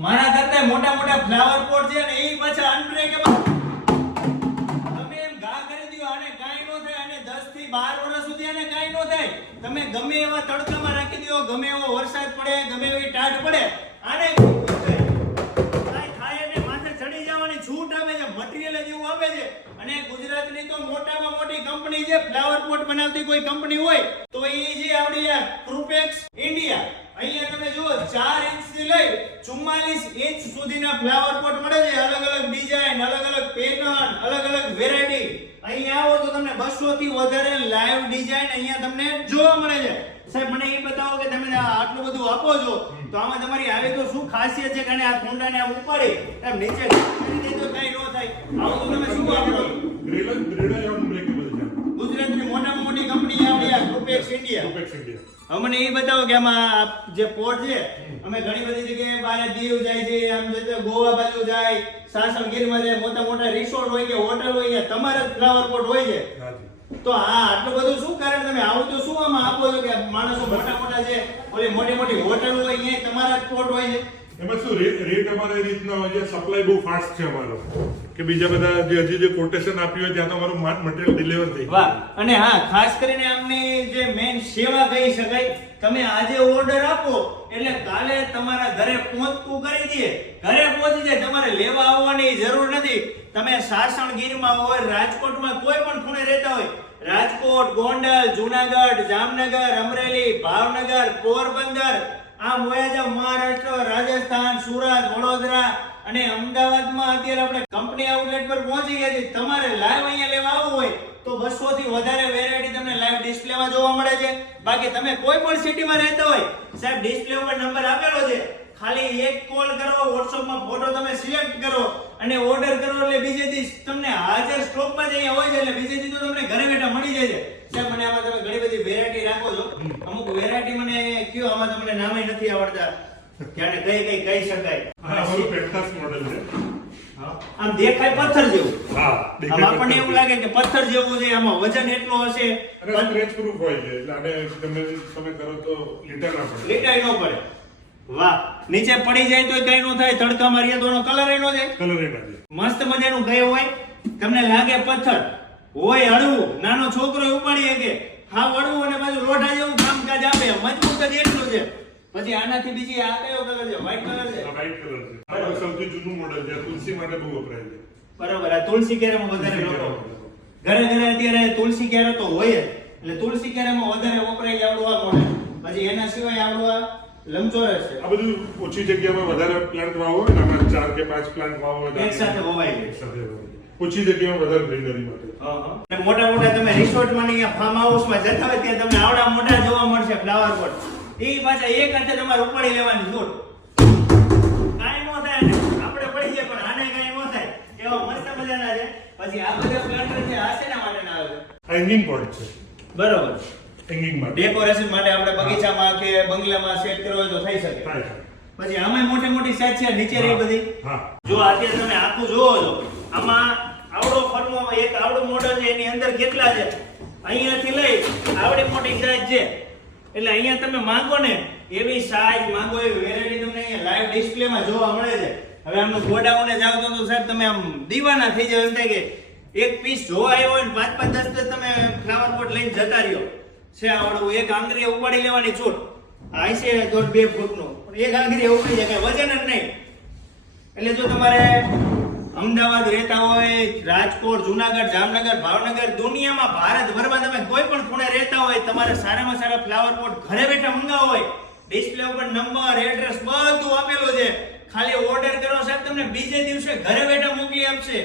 મારા ઘરને મોટા મોટા ફ્લાવર પોટ છે અને એ પાછા અનબ્રેકેબલ તમે એમ ઘા કરી દ્યો અને કાંઈ નો થાય અને 10 થી 12 વર્ષ સુધી અને કાંઈ નો થાય. તમે ગમે એવા તડકામાં રાખી દો, ગમે એવો વરસાદ પડે, ગમે એવી ટાઢ પડે નહીં, માથે ચડી જવાની છૂટ આવે છે મટીરીયલ જેવું આવે છે. અને ગુજરાતની તો મોટામાં મોટી કંપની છે ફ્લાવર પોટ બનાવતી કોઈ કંપની હોય, તો એ જે આવડી આ કૃપેક્સ ઇન્ડિયા અહીંયા તમે જુઓ 4 ઇંચથી લઈ 44 ઇંચ સુધીના ફ્લાવર પોટ મળે છે. અલગ અલગ ડિઝાઇન અલગ અલગ પેટર્ન અલગ અલગ વેરાયટી અહીંયા આવો તો તમને 200 થી વધારે લાઈવ ડિઝાઇન અહીંયા તમને જોવા મળે છે. સાહેબ મને એ બતાવો કે તમે આટલું બધું આપો છો તો આમાં તમારી આવી તો શું ખાસિયત છે કે આ કુંડાને આમ ઉપાડી? એમ નીચે કરી દે તો કઈ ન થાય. આવું તો તમે શું વાપરો ગ્રેડ ગ્રેડ અનબ્રેકેબલ છે. ગુજરાતની મોટામાં મોટી કંપની આવડી આ ઇન્ડિયા ઇન્ડિયા અમને એ બતાવો કે આમાં જે પોર્ટ છે અમે ઘણી બધી જગ્યાએ બહાર દીવ જાય છે આમ જતો ગોવા બાજુ જાય સાસણગીરમાં જાય મોટા મોટા રિસોર્ટ હોય કે હોટલ હોય કે તમારા જ ફ્લાવર પોટ હોય છે. તો આ આટલું બધું શું કારણ? તમે આવું તો શું આમાં આપો છો કે માણસો મોટા મોટા છે ઓલી મોટી મોટી હોટલ હોય અહીંયા તમારા જ પોટ હોય છે? એમાં શું રેટ અમારે રીતના હોય છે સપ્લાય બહુ ફાસ્ટ છે અમારો. કે બીજા બધા જે હજી જે કોટેશન આપ્યું હોય, ત્યાં તો અમારું મટીરિયલ ડિલિવર થઈ વાહ. અને હા, ખાસ કરીને આમની જે મેઇન સેવા કહી શકાય, તમે આજે ઓર્ડર આપો, એટલે કાલે તમારા ઘરે પહોંચતું કરી દે ઘરે પહોંચી જાય, તમારે લેવા આવવાની જરૂર નથી. તમે સાસણગીરમાં હોય, રાજકોટમાં કોઈ પણ ખૂણે રહેતા હોય, રાજકોટ, ગોંડલ, જુનાગઢ, જામનગર, અમરેલી, ભાવનગર, પોરબંદર આમ વયા જાવ મહારાષ્ટ્ર, રાજસ્થાન, સુરત, વડોદરા અને અમદાવાદમાં અત્યારે આપણે કંપની આઉટલેટ પર પહોંચી ગયા છીએ. તમારે લાઈવ અહીંયા લેવા આવવું હોય તો બસો થી વધારે વેરાયટી તમને લાઈવ ડિસ્પ્લેમાં જોવા મળે છે. બાકી તમે કોઈ પણ સિટીમાં રહેતા હોય, સાહેબ ડિસ્પ્લે ઉપર નંબર આપેલો છે. ખાલી એક કોલ કરો વોટ્સઅપમાં ફોટો તમે સિલેક્ટ કરો અને ઓર્ડર કરો એટલે બીજે દિવસ તમને હાજર સ્ટોકમાં જ અહીંયા હોય છે એટલે બીજે દિવસ તમને ઘરે બેઠા મળી જાય છે. સાહેબ, મને આમાં તમે ઘણી બધી વેરાયટી રાખો છો. કયો નામે નથી આવડતા. ત્યારે કઈ કઈ કહી શકાય. અમારું પેન્ટાસ મોડેલ છે. આમ દેખાય પથ્થર જેવું. હા આમ આપણને એવું લાગે કે પથ્થર જેવું છે આમાં વજન એટલું હશે. અને સ્ક્રેચ પ્રૂફ હોય છે એટલે આને તમે તમે કરો તો લીટર ના પડે. લીટાઈ ન પડે. વાહ. નીચે પડી જાય તો કઈ નો થાય. તડકા મારીએ તો કલર એનો જાય કલર એનો છે. મસ્ત મજાનું ગયો હોય. તમને લાગે પથ્થર. હોય હળવું. નાનો છોકરો ઉપાડી શકે. હા હળવું અને પાછું લોઢા જેવું કામકાજ આપે. મજબૂત જ એટલું છે. પછી આનાથી બીજી આ કયો કલર છે? વ્હાઈટ કલર છે? વ્હાઈટ કલર છે. આ સૌથી જૂનું મોડેલ છે. તુલસી માટે બહુ વપરાય છે. બરાબર આ તુલસી કેરામાં વધારે લોકો ઘરે ઘરે અત્યારે તુલસી કેરો તો હોય જ એટલે તુલસી કેરામાં વધારે વપરાય આવડું આ મોડેલ પછી એના સિવાય આવડું આ લંબચોરસ છે. આ બધું ઓછી જગ્યામાં વધારે પ્લાન્ટ વાવો ને આમાં ચાર કે પાંચ પ્લાન્ટ વાવો એક સાથે વવાય. એક સાથે ઓછી જગ્યામાં વધારે ગ્રીનરી માટે. મોટા મોટા તમે રિસોર્ટમાં ને અહીંયા ફાર્મ હાઉસમાં જતા હોય ત્યાં તમને આવડા મોટા જોવા મળશે ફ્લાવર પોટ એ પાછા એક હાથે તમારે ઉપાડી લેવાની છૂટ કાંઈ નો થાય ને આપણે પડી જાય પણ આને કાંઈ નો થાય. એવા મસ્ત મજાના છે. પછી આ બધા પ્લાન્ટર છે આ શેના માટેના આવે હેંગિંગ પોટ છે. બરોબર. હેંગિંગ માટે ડેકોરેશન માટે આપણે બગીચામાં કે બંગલામાં સેટ કરવો હોય તો થઈ શકે. પછી આમાં મોટી મોટી સાઈઝ છે નીચે રહી બધી. જો અત્યારે તમે આખું જોવો છો આમાં આવડો ફરવો એક આવડો મોડલ છે એની અંદર કેટલા છે? અહીંયાથી લઈ આવડી મોટી સાઈઝ છે. એટલે અહીંયા તમે માંગો ને, એવી સાઈઝ માંગો, એવી વેરાયટી તમને અહીંયા લાઈવ ડિસ્પ્લેમાં જોવા મળે છે. હવે આમનું ગોડાઉને જાવ તો સાહેબ, તમે આમ દીવાના થઈ જાવ એમ થાય કે એક પીસ જોવા આવ્યો હોય પાંચ પાંચ દસ દસ તમે ફ્લાવર પોટ લઈને જતા રહ્યો. છે આવડું એક આંગળીએ ઉપાડી લેવાની છૂટ. આ છે દોઢ બે ફૂટનું. પણ એક આંગળીએ ઉપડી જાય વજન જ નહીં. એટલે જો તમારે અમદાવાદ રહેતા હોય, રાજકોટ, જુનાગઢ, જામનગર, ભાવનગર, દુનિયામાં ભારતભરમાં તમે કોઈ પણ ખૂણે રહેતા હોય, તમારે સારામાં સારા ફ્લાવર પોટ ઘરે બેઠા મંગાવો હોય ડિસ્પ્લે ઉપર નંબર એડ્રેસ બધું આપેલું છે. ખાલી ઓર્ડર કરો સાહેબ, તમને બીજે દિવસે ઘરે બેઠા મોકલી આપશે.